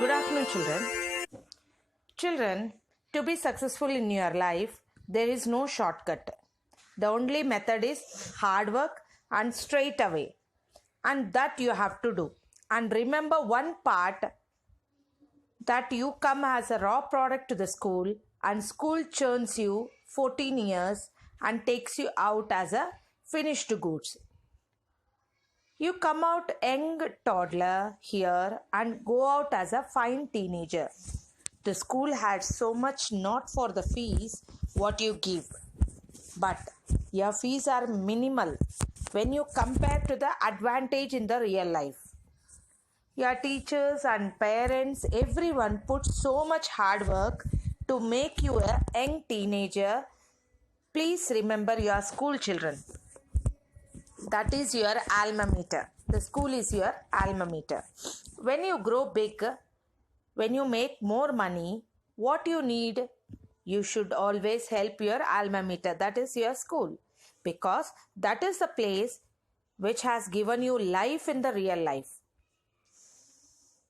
Good afternoon, children. Children, to be successful in your life, there is no shortcut. The only method is hard work and straight away. And that you have to do. And remember one part, that you come as a raw product to the school and school churns you 14 years and takes you out as a finished goods. You come out young toddler here and go out as a fine teenager. The school had so much not for the fees what you give, but your fees are minimal when you compare to the advantage in the real life. Your teachers and parents, everyone puts so much hard work to make you a young teenager. Please remember your school children. That is your alma mater. The school is your alma mater. When you grow big, when you make more money, what you need, you should always help your alma mater. That is your school. Because that is the place which has given you life in the real life.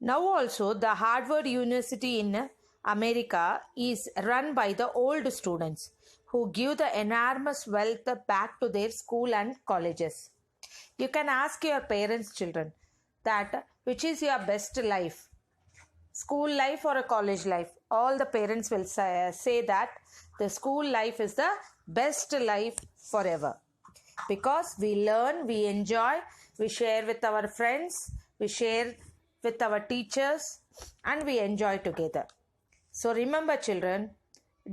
Now also, the Harvard University in America is run by the old students who give the enormous wealth back to their school and colleges. You can ask your parents' children that which is your best life, school life or a college life. All the parents will say that the school life is the best life forever. Because we learn, we enjoy, we share with our friends, we share with our teachers, and we enjoy together. So remember, children,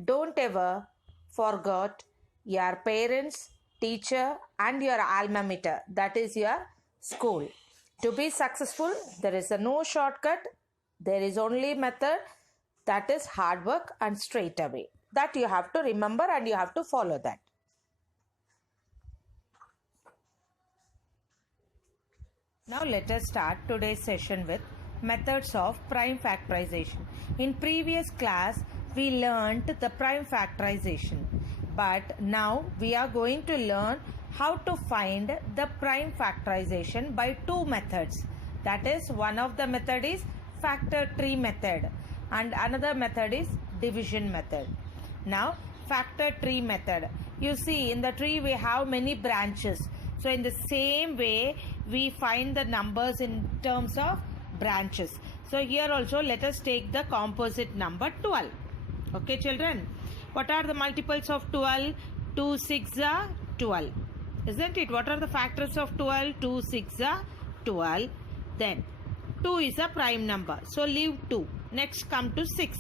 don't ever forget your parents, teacher, and your alma mater. That is your school. To be successful, there is no shortcut. There is only method, that is hard work and straight away. That you have to remember and you have to follow that. Now let us start today's session with methods of prime factorization. In previous class, we learnt the prime factorization. But now we are going to learn how to find the prime factorization by two methods. That is, one of the method is factor tree method and another method is division method. Now, factor tree method. You see, in the tree we have many branches. So in the same way, we find the numbers in terms of branches. So here also let us take the composite number 12. Okay, children? What are the multiples of 12? 2 6 are 12. Isn't it? What are the factors of 12? 2 6 are 12. Then 2 is a prime number. So leave 2. Next come to 6.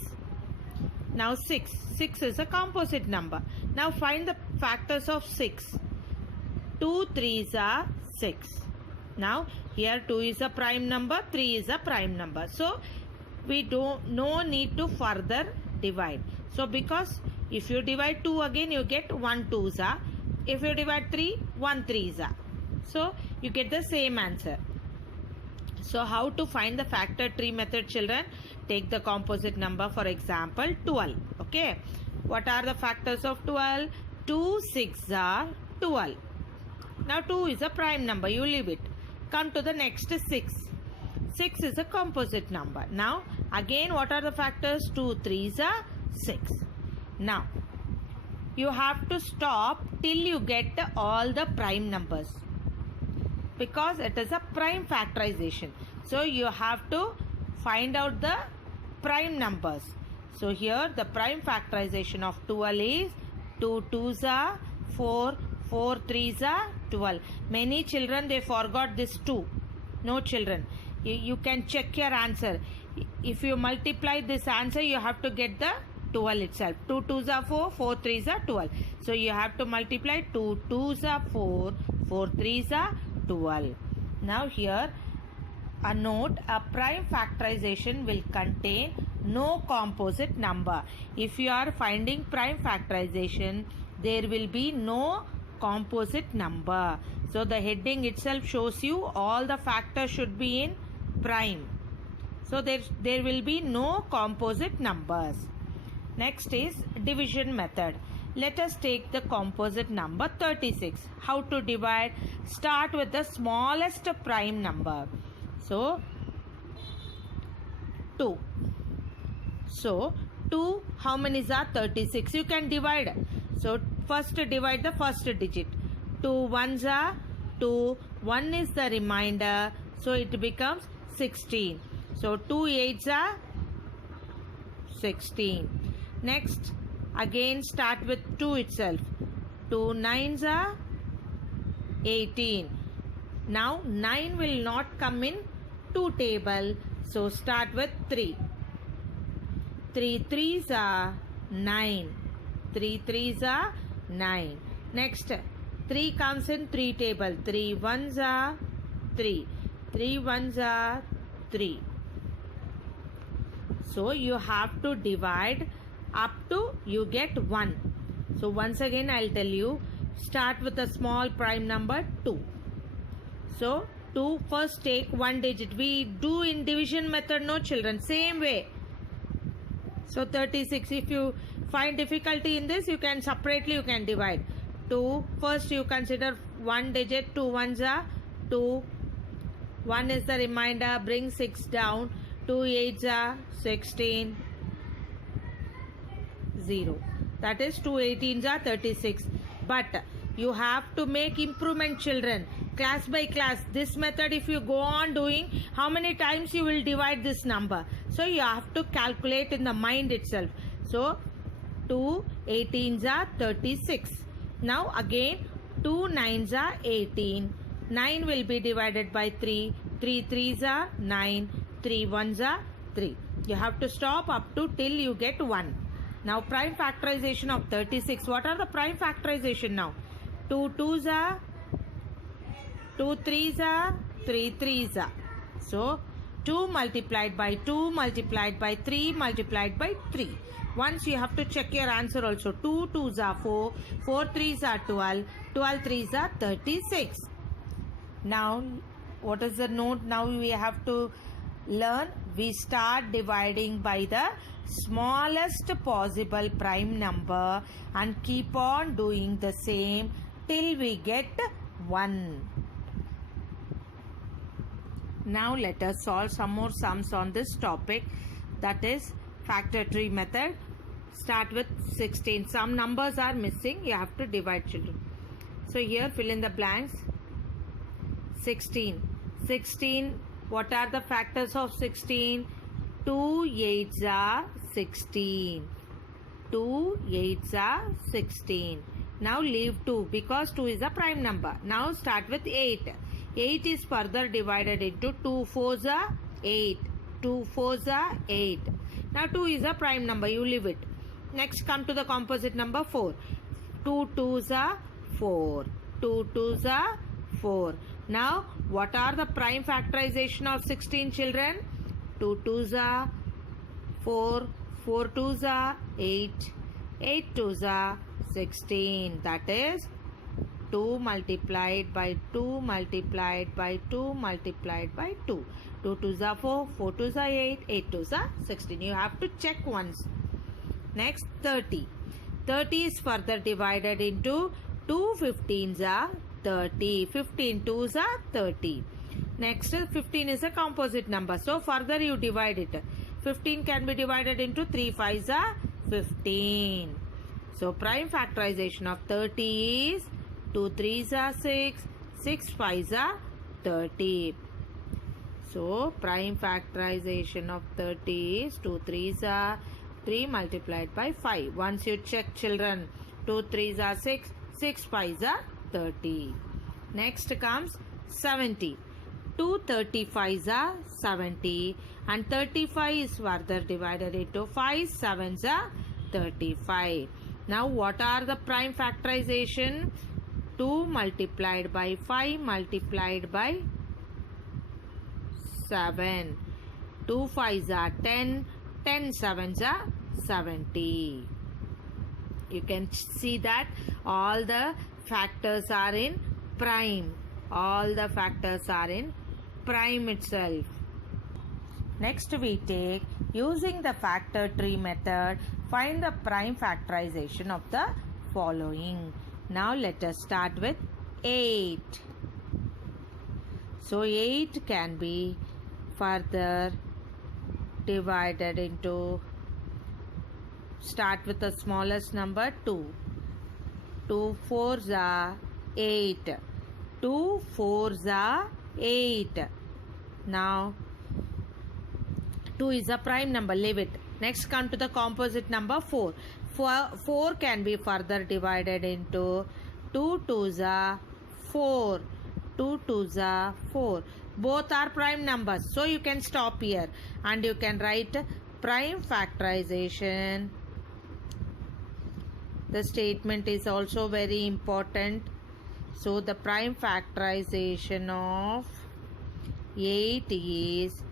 Now 6. 6 is a composite number. Now find the factors of 6. 2 3s are 6. Now here 2 is a prime number, 3 is a prime number. So we no need to further divide. So because if you divide 2 again, you get 1 2s are. If you divide 3, 1 3s are. So you get the same answer. So how to find the factor tree method, children? Take the composite number, for example 12. Okay. What are the factors of 12? 2 6 are 12. Now 2 is a prime number, you leave it. Come to the next 6. 6 is a composite number. Now again, what are the factors? 2 3s are 6. Now you have to stop till you get all the prime numbers, because it is a prime factorization. So you have to find out the prime numbers. So here the prime factorization of 12 is 2 2s are 4, 4 3s are 12. Many children, they forgot this 2. No, children, you can check your answer. If you multiply this answer, you have to get the 12 itself. 2 2s are 4, 4 3s are 12. So you have to multiply 2 2s are 4, 4 3s are 12. Now here a note, a prime factorization will contain no composite number. If you are finding prime factorization, there will be no composite number. So the heading itself shows you all the factors should be in prime. So there will be no composite numbers. Next is division method. Let us take the composite number 36. How to divide? Start with the smallest prime number. So 2. So 2, how many is 36? You can divide. So first divide the first digit. 2 ones are 2. 1 is the remainder. So it becomes 16. So 2 eights are 16. Next, again start with 2 itself. 2 nines are 18. Now 9 will not come in 2 table. So start with 3. 3 threes are 9. 3 threes are 9. Next, 3 comes in 3 table. 3 ones are 3. 3 ones are 3. So you have to divide up to you get 1. So once again I'll tell you, start with a small prime number 2. So 2, first take one digit. We do in division method, no children, same way. So 36, if you find difficulty in this, you can separately you can divide. 2, first you consider one digit. 2 ones are 2. 1 is the remainder, bring 6 down. 2 eights are 16. 0. That is 2 18s are 36. But you have to make improvement, children, class by class. This method, if you go on doing, how many times you will divide this number? So you have to calculate in the mind itself. So 2 18s are 36. Now again 2 9s are 18. 9 will be divided by 3. 3 3s are 9. 3 1s are 3. You have to stop up to till you get 1. Now prime factorization of 36. What are the prime factorization now? 2 2s are 2 3s are 3 3s are. So 2 multiplied by 2 multiplied by 3 multiplied by 3. Once you have to check your answer also. 2 2s are 4. 4 3s are 12. 12 3s are 36. Now what is the note? Now we have to learn. We start dividing by the smallest possible prime number and keep on doing the same till we get 1. Now let us solve some more sums on this topic, that is factor tree method. Start with 16. Some numbers are missing. You have to divide, children. So here fill in the blanks. 16. 16. What are the factors of 16? 2 8s are 16. 2 8s are 16. Now leave 2 because 2 is a prime number. Now start with 8. 8 is further divided into 2 4s are 8. 2 4s are 8. Now 2 is a prime number. You leave it. Next come to the composite number 4. 2 2s are 4. 2 2s are 4. Now what are the prime factorization of 16, children? 2 2s are 4. 4 2s are 8. 8 2s are 16. That is 2 multiplied by 2 multiplied by 2 multiplied by 2. 2 2s are 4. 4 2s are 8. 8 2s are 16. You have to check once. Next 30. 30 is further divided into 2 15s are 30. 15 2s are 30. Next 15 is a composite number. So further you divide it. 15 can be divided into 3 5s are 15. So prime factorization of 30 is 2 3s are 6. 6 5s are 30. So prime factorization of 30 is 2 3s are 3 multiplied by 5. Once you check, children, 2 3s are 6. 6 5s are 30. Next comes 70. 2 35s are 70 and 35 is further divided into 5 7s are 35. Now what are the prime factorization? 2 multiplied by 5 multiplied by 7. 2 5s are 10. 10 7s are 70. You can see that all the factors are in prime. All the factors are in prime itself. Next we take, using the factor tree method, find the prime factorization of the following. Now let us start with 8. So 8 can be further divided into, start with the smallest number 2. 2 4s are 8. 2 4s are 8. Now 2 is a prime number, leave it. Next come to the composite number 4. 4 can be further divided into 2 2s are 4. 2 2s are 4. Both are prime numbers. So you can stop here and you can write prime factorization. The statement is also very important. So the prime factorization of 8 is,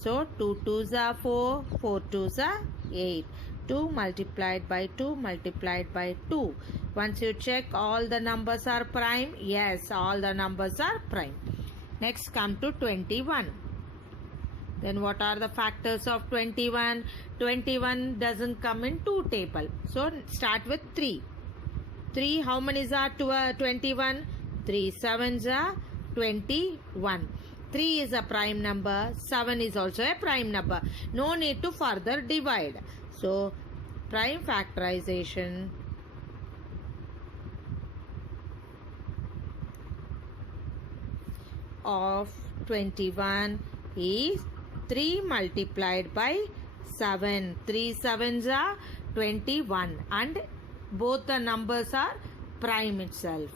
so 2 2s are 4, 4 2s are 8. 2 multiplied by 2 multiplied by 2. Once you check all the numbers are prime, yes, all the numbers are prime. Next come to 21. Then what are the factors of 21? 21 doesn't come in 2 table. So start with 3. 3, how many are 21? 3 7s are 21. 3 is a prime number. 7 is also a prime number. No need to further divide. So prime factorization of 21 is 3 multiplied by 7. 3 7s are 21 and both the numbers are prime itself.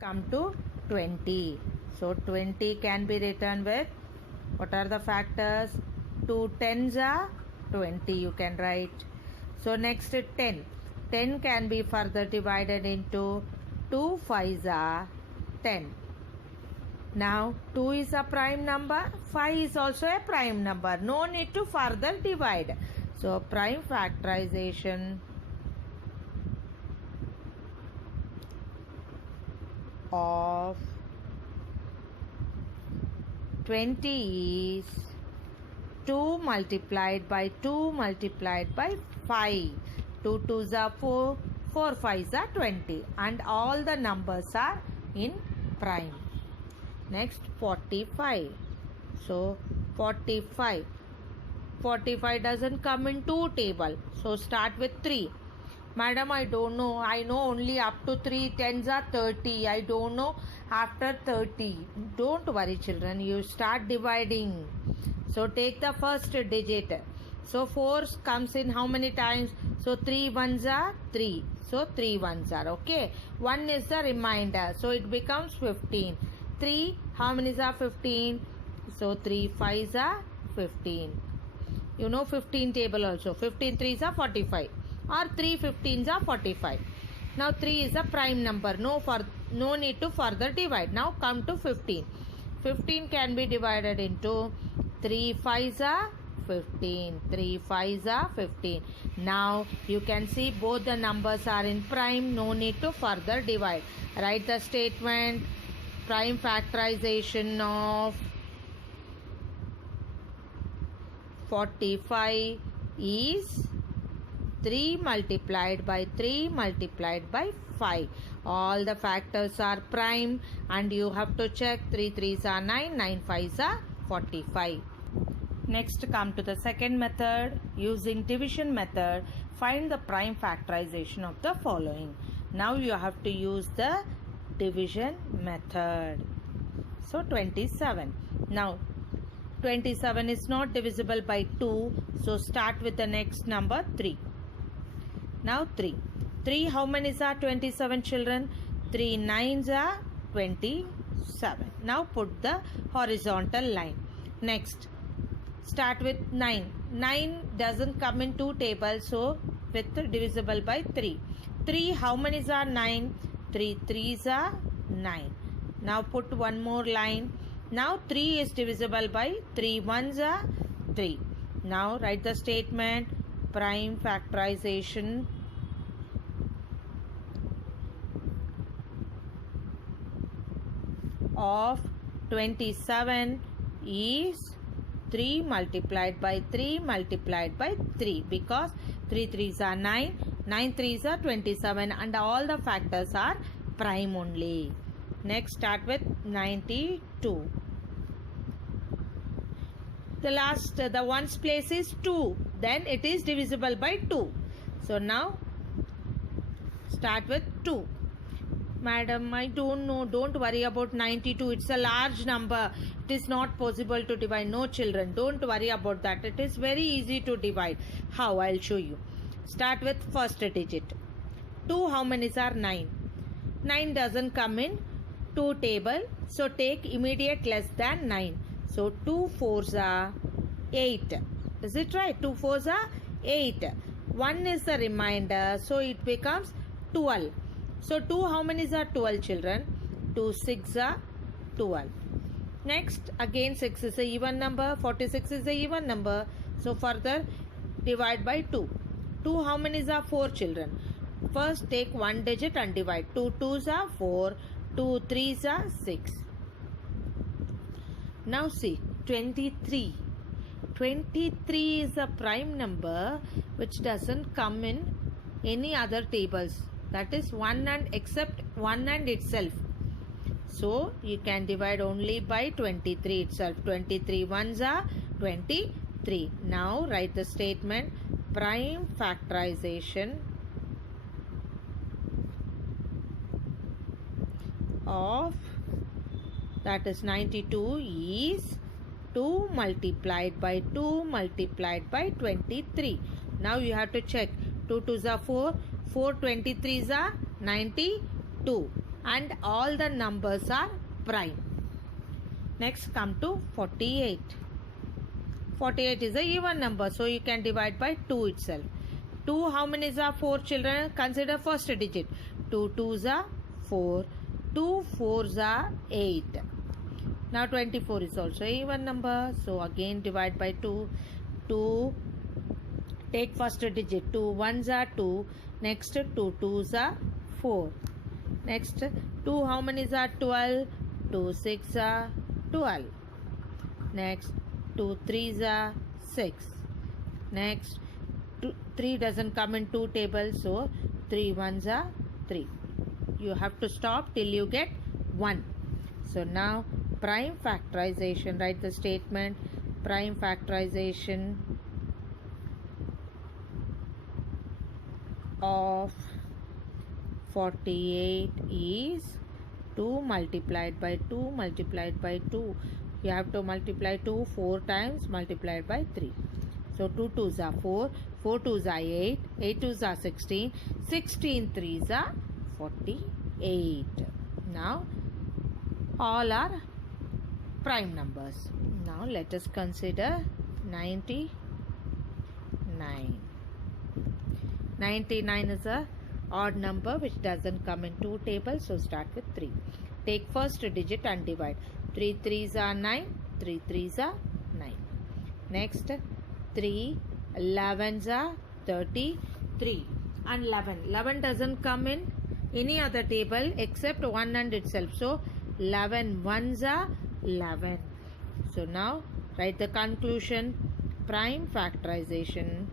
Come to 20. So 20 can be written with, what are the factors? 2 10s are 20, you can write. So next 10. 10 can be further divided into 2 5s are 10. Now 2 is a prime number, 5 is also a prime number. No need to further divide. So prime factorization of 20 is 2 multiplied by 2 multiplied by 5. 2 2s are 4, 4 5s are 20 and all the numbers are in prime. Next 45. So 45. 45 doesn't come in 2 table. So start with 3. Madam, I don't know. I know only up to 3. 10s are 30. I don't know after 30. Don't worry children. You start dividing. So take the first digit. So 4 comes in how many times? So 3 1s are 3. So 3 1s are okay. 1 is the remainder. So it becomes 15. 3, how many are 15? So 3 5s are 15. You know 15 table also. 15 3s are 45 or 3 15s are 45. Now 3 is a prime number. No need to further divide. Now come to 15. 15 can be divided into 3 5s are 15. 3 5s are 15. Now you can see both the numbers are in prime. No need to further divide. Write the statement. Prime factorization of 45 is 3 multiplied by 3 multiplied by 5. All the factors are prime and you have to check 3 3s are 9, 9 5s are 45. Next come to the second method. Using division method, find the prime factorization of the following. Now you have to use the division method. So 27. Now 27 is not divisible by 2. So start with the next number 3. Now 3. 3 how many are 27 children? 3 9s are 27. Now put the horizontal line. Next start with 9. 9 doesn't come in 2 tables. So with divisible by 3. 3 how many are 9? 3 3s are 9. Now put one more line. Now 3 is divisible by 3 1s are 3. Now write the statement. Prime factorization of 27 is 3 multiplied by 3 multiplied by 3, because 3 3s are 9, 9 3s are 27 and all the factors are prime only. Next start with 92. the ones place is 2, then it is divisible by 2. So now start with 2. Madam, I don't know. Don't worry about 92. It's a large number. It is not possible to divide. No, children, don't worry about that. It is very easy to divide. How? I'll show you. Start with first digit. 2 how many are? 9. 9 doesn't come in 2 table. So take immediate less than 9. So 2 4s are 8. Is it right? 2 4s are 8. 1 is the remainder. So it becomes 12. So 2 how many are? 12, children. 2 6 are 12. Next, again 6 is a even number. 46 is a even number. So further divide by 2. 2 how many are? 4, children. First take one digit and divide. 2 2s are 4. 2 3s are 6. Now see, 23. 23 is a prime number which doesn't come in any other tables. That is 1 and except 1 and itself. So you can divide only by 23 itself. 23 ones are 23. Now write the statement: prime factorization of, that is 92, is 2 multiplied by 2 multiplied by 23. Now you have to check. 2 2s are 4. 4 23s are 92. And all the numbers are prime. Next come to 48. 48 is a even number. So you can divide by 2 itself. 2 how many are? 4, children. Consider first digit. 2 2s are 4. 2 4s are 8. Now 24 is also an even number. So again divide by 2. 2. Take first digit. 2 1s are 2. Next 2 2s are 4. Next 2 how many are? 12. 2 6 are 12. Next 2 3s are 6. Next 3 doesn't come in 2 tables. So 3 1s are 3. You have to stop till you get 1. So now prime factorization. Write the statement: prime factorization of 48 is 2 multiplied by 2 multiplied by 2. You have to multiply 2 4 times multiplied by 3. So 2 2s are 4. 4 2s are 8. 8 2s are 16. 16 3s are 48. Now all are prime numbers. Now let us consider 99. 99 is a odd number which doesn't come in 2 tables. So start with 3. Take first digit and divide. 3 3s are 9. 3 3s are 9. Next 3 11s are 33. And 11. 11 doesn't come in any other table except 1 and itself. So 11 ones are 11. So now write the conclusion: prime factorization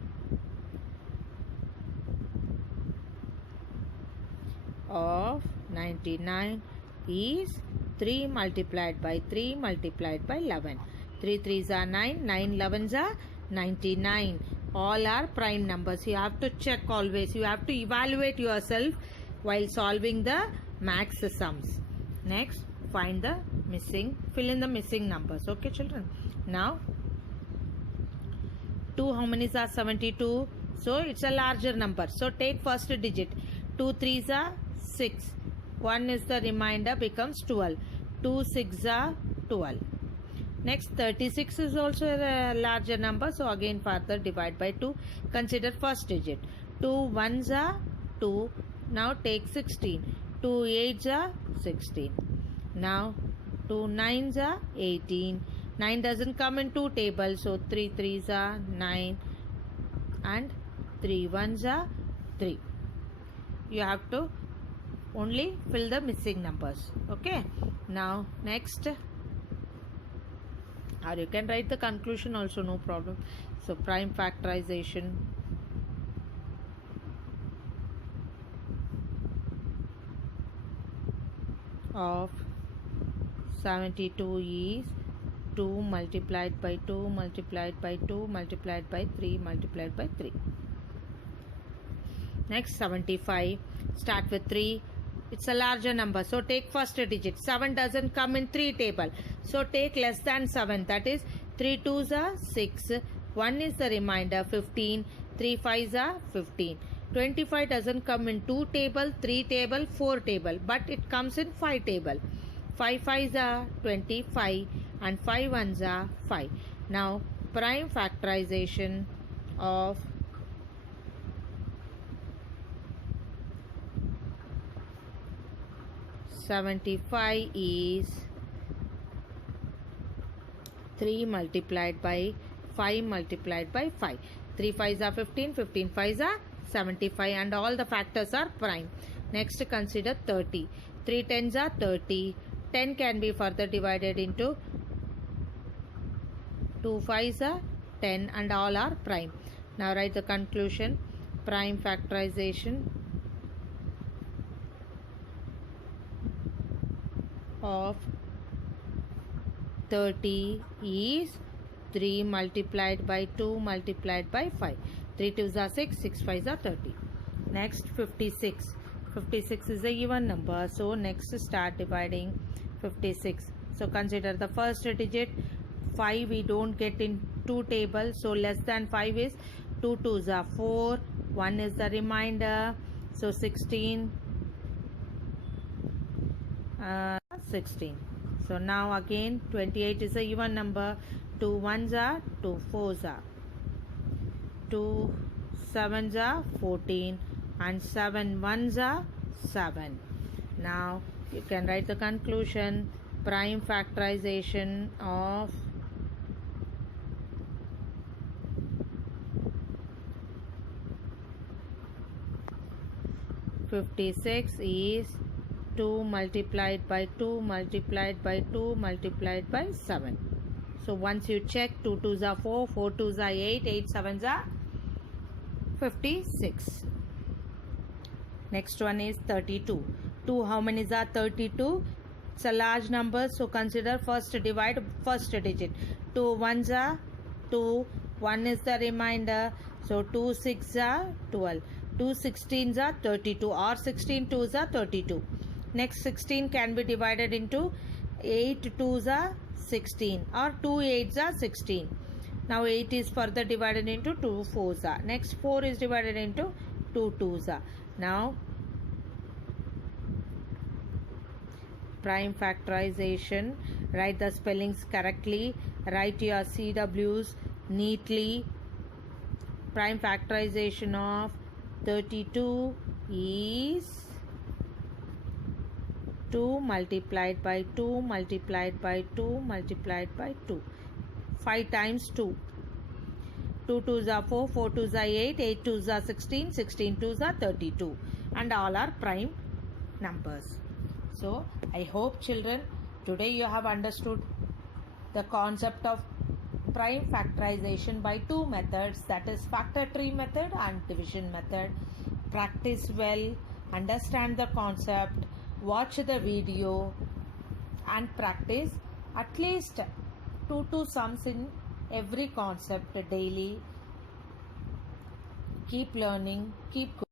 of 99 is 3 multiplied by 3 multiplied by 11. 3 3s are 9. 9 11s are 99. All are prime numbers. You have to check always. You have to evaluate yourself while solving the max sums. Next, find the fill in the missing numbers. Okay, children. Now 2 how many are? 72. So it's a larger number. So take first digit. 2 3s are 6. 1 is the remainder, becomes 12. 2 6 are 12. Next 36 is also a larger number. So again further divide by 2. Consider first digit. 2 1s are 2. Now take 16. 2 8s are 16. Now 2 9s are 18. 9 doesn't come in 2 tables. So 3 3s are 9. And 3 1s are 3. You have to only fill the missing numbers. Okay. Now next, or you can write the conclusion also, no problem. So prime factorization of 72 is 2 multiplied by 2 multiplied by 2 multiplied by 3 multiplied by 3. Next 75. Start with 3. It's a larger number, so take first digit. 7 doesn't come in 3 table, so take less than 7. That is 3 2s are 6. 1 is the remainder, 15. 3 5s are 15. 25 doesn't come in 2 table, 3 table, 4 table, but it comes in 5 table. 5 5s are 25 and 5 1s are 5. Now prime factorization of 75 is 3 multiplied by 5 multiplied by 5. 3 5s are 15, 15 5s are 75, and all the factors are prime. Next consider 30. 3 10s are 30. 10 can be further divided into 2 5s are 10, and all are prime. Now write the conclusion. Prime factorization of 30 is 3 multiplied by 2 multiplied by 5. 3 2s are 6, 6 5s are 30. Next 56. 56 is a even number, so next start dividing 56. So consider the first digit. 5 we don't get in 2 table, so less than 5 is 2 2s are 4. 1 is the remainder, so 16. 16. So now again 28 is a even number. 2 1s are 2 4s are 2 7s are 14 and 7 1s are 7. Now you can write the conclusion. Prime factorization of 56 is 2 multiplied by 2 multiplied by 2 multiplied by 7. So once you check, 2 2s are 4, 4 2s are 8, 8 7s are 56. Next one is 32. 2 how many are 32? It's a large number, so consider first divide first digit. 2 1s are 2, 1 is the remainder, so 2 6 are 12. 2 16s are 32, or 16 2s are 32. Next 16 can be divided into 8 2s are 16, or 2 8s are 16. Now 8 is further divided into 2 4s are. Next 4 is divided into 2 2s are. Now prime factorization. Write the spellings correctly. Write your CWs neatly. Prime factorization of 32 is 2 multiplied by 2 multiplied by 2 multiplied by 2. 5 times 2. 2 2s are 4, 4 2s are 8, 8 2s are 16, 16 2s are 32, and all are prime numbers. So I hope children today you have understood the concept of prime factorization by two methods, that is factor tree method and division method. Practice well, understand the concept, watch the video and practice at least 2 sums in every concept daily. Keep learning, keep going.